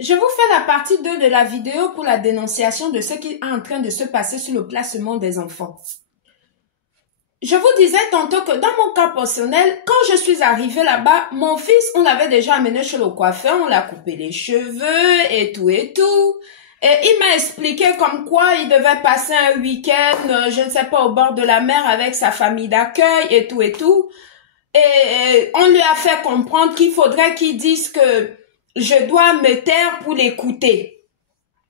Je vous fais la partie 2 de la vidéo pour la dénonciation de ce qui est en train de se passer sur le placement des enfants. Je vous disais tantôt que dans mon cas personnel, quand je suis arrivée là-bas, mon fils, on l'avait déjà amené chez le coiffeur, on l'a coupé les cheveux et tout et tout. Et il m'a expliqué comme quoi il devait passer un week-end, je ne sais pas, au bord de la mer avec sa famille d'accueil et tout et tout. Et on lui a fait comprendre qu'il faudrait qu'il dise que je dois me taire pour l'écouter.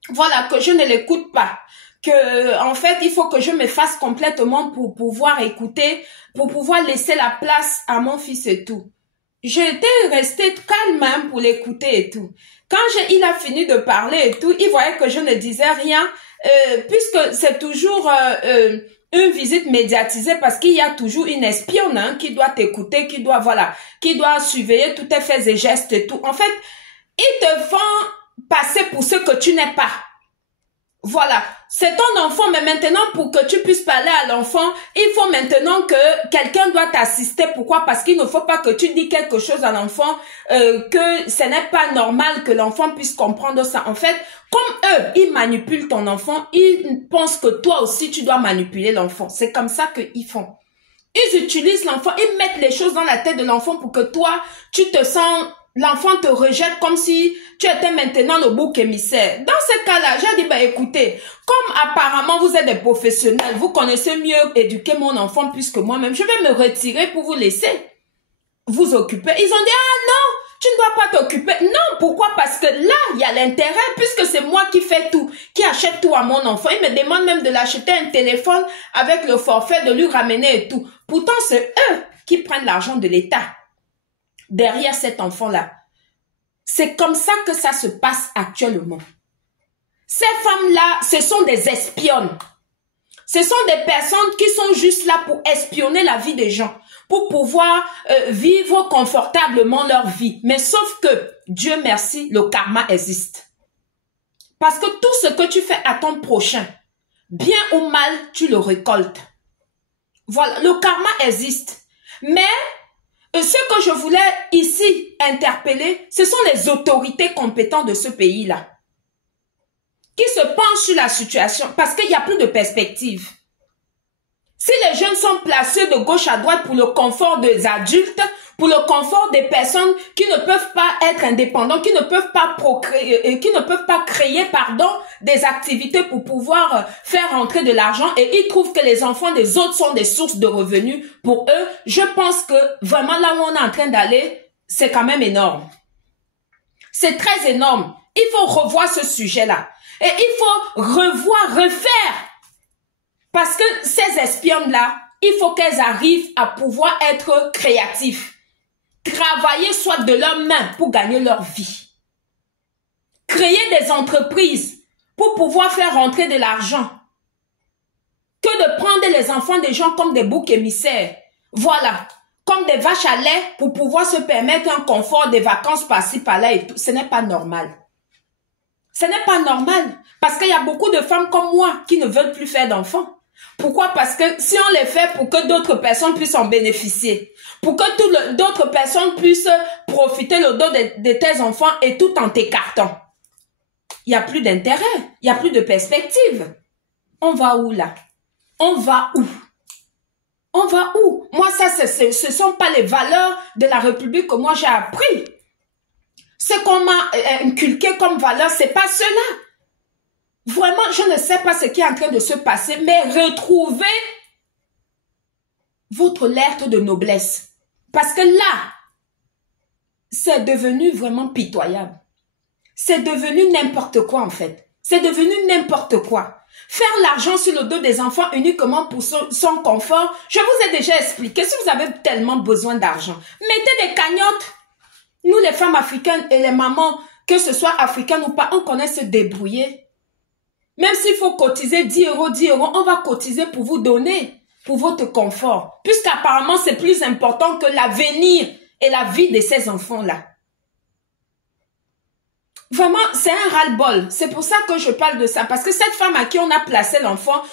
Voilà, que je ne l'écoute pas. Que, en fait, il faut que je me fasse complètement pour pouvoir écouter, pour pouvoir laisser la place à mon fils et tout. J'étais restée calme hein, pour l'écouter et tout. Quand il a fini de parler et tout, il voyait que je ne disais rien, puisque c'est toujours une visite médiatisée parce qu'il y a toujours une espionne hein, qui doit t'écouter, qui doit, voilà, qui doit surveiller tous tes faits et gestes et tout. En fait, ils te font passer pour ce que tu n'es pas. Voilà, c'est ton enfant, mais maintenant, pour que tu puisses parler à l'enfant, il faut maintenant que quelqu'un doit t'assister. Pourquoi? Parce qu'il ne faut pas que tu dis quelque chose à l'enfant, que ce n'est pas normal que l'enfant puisse comprendre ça. En fait, comme eux, ils manipulent ton enfant, ils pensent que toi aussi, tu dois manipuler l'enfant. C'est comme ça qu'ils font. Ils utilisent l'enfant, ils mettent les choses dans la tête de l'enfant pour que toi, tu te sens... L'enfant te rejette comme si tu étais maintenant le bouc émissaire. Dans ce cas-là, j'ai dit, bah écoutez, comme apparemment vous êtes des professionnels, vous connaissez mieux éduquer mon enfant plus que moi-même, je vais me retirer pour vous laisser vous occuper. Ils ont dit, ah non, tu ne dois pas t'occuper. Non, pourquoi? Parce que là, il y a l'intérêt, puisque c'est moi qui fais tout, qui achète tout à mon enfant. Il me demande même de l'acheter un téléphone avec le forfait, de lui ramener et tout. Pourtant, c'est eux qui prennent l'argent de l'État derrière cet enfant-là. C'est comme ça que ça se passe actuellement. Ces femmes-là, ce sont des espionnes. Ce sont des personnes qui sont juste là pour espionner la vie des gens, pour pouvoir vivre confortablement leur vie. Mais sauf que, Dieu merci, le karma existe. Parce que tout ce que tu fais à ton prochain, bien ou mal, tu le récoltes. Voilà, le karma existe. Mais ce que je voulais ici interpeller, ce sont les autorités compétentes de ce pays-là qui se penchent sur la situation parce qu'il n'y a plus de perspective. Si les jeunes sont placés de gauche à droite pour le confort des adultes, pour le confort des personnes qui ne peuvent pas être indépendants, qui ne peuvent pas procréer, qui ne peuvent pas créer, des activités pour pouvoir faire rentrer de l'argent et ils trouvent que les enfants des autres sont des sources de revenus pour eux, je pense que vraiment là où on est en train d'aller, c'est quand même énorme. C'est très énorme. Il faut revoir ce sujet-là. Et il faut refaire. Parce que ces espionnes-là, il faut qu'elles arrivent à pouvoir être créatifs. Travailler soit de leurs mains pour gagner leur vie. Créer des entreprises pour pouvoir faire rentrer de l'argent. Que de prendre les enfants des gens comme des boucs émissaires. Voilà. Comme des vaches à lait pour pouvoir se permettre un confort, des vacances par-ci, par-là et tout. Ce n'est pas normal. Ce n'est pas normal. Parce qu'il y a beaucoup de femmes comme moi qui ne veulent plus faire d'enfants. Pourquoi? Parce que si on les fait pour que d'autres personnes puissent en bénéficier, pour que d'autres personnes puissent profiter le dos de tes enfants et tout en t'écartant, il n'y a plus d'intérêt, il n'y a plus de perspective. On va où là? On va où? On va où? Moi, ça, ce ne sont pas les valeurs de la République que moi j'ai appris. Ce qu'on m'a inculqué comme valeur, c'est pas cela. Vraiment, je ne sais pas ce qui est en train de se passer, mais retrouvez votre lettre de noblesse. Parce que là, c'est devenu vraiment pitoyable. C'est devenu n'importe quoi en fait. C'est devenu n'importe quoi. Faire l'argent sur le dos des enfants uniquement pour son confort, je vous ai déjà expliqué. Si vous avez tellement besoin d'argent, mettez des cagnottes. Nous, les femmes africaines et les mamans, que ce soit africaines ou pas, on connaît se débrouiller. Même s'il faut cotiser 10 €, on va cotiser pour vous donner, pour votre confort. Puisqu'apparemment, c'est plus important que l'avenir et la vie de ces enfants-là. Vraiment, c'est un ras-le-bol. C'est pour ça que je parle de ça. Parce que cette femme à qui on a placé l'enfant,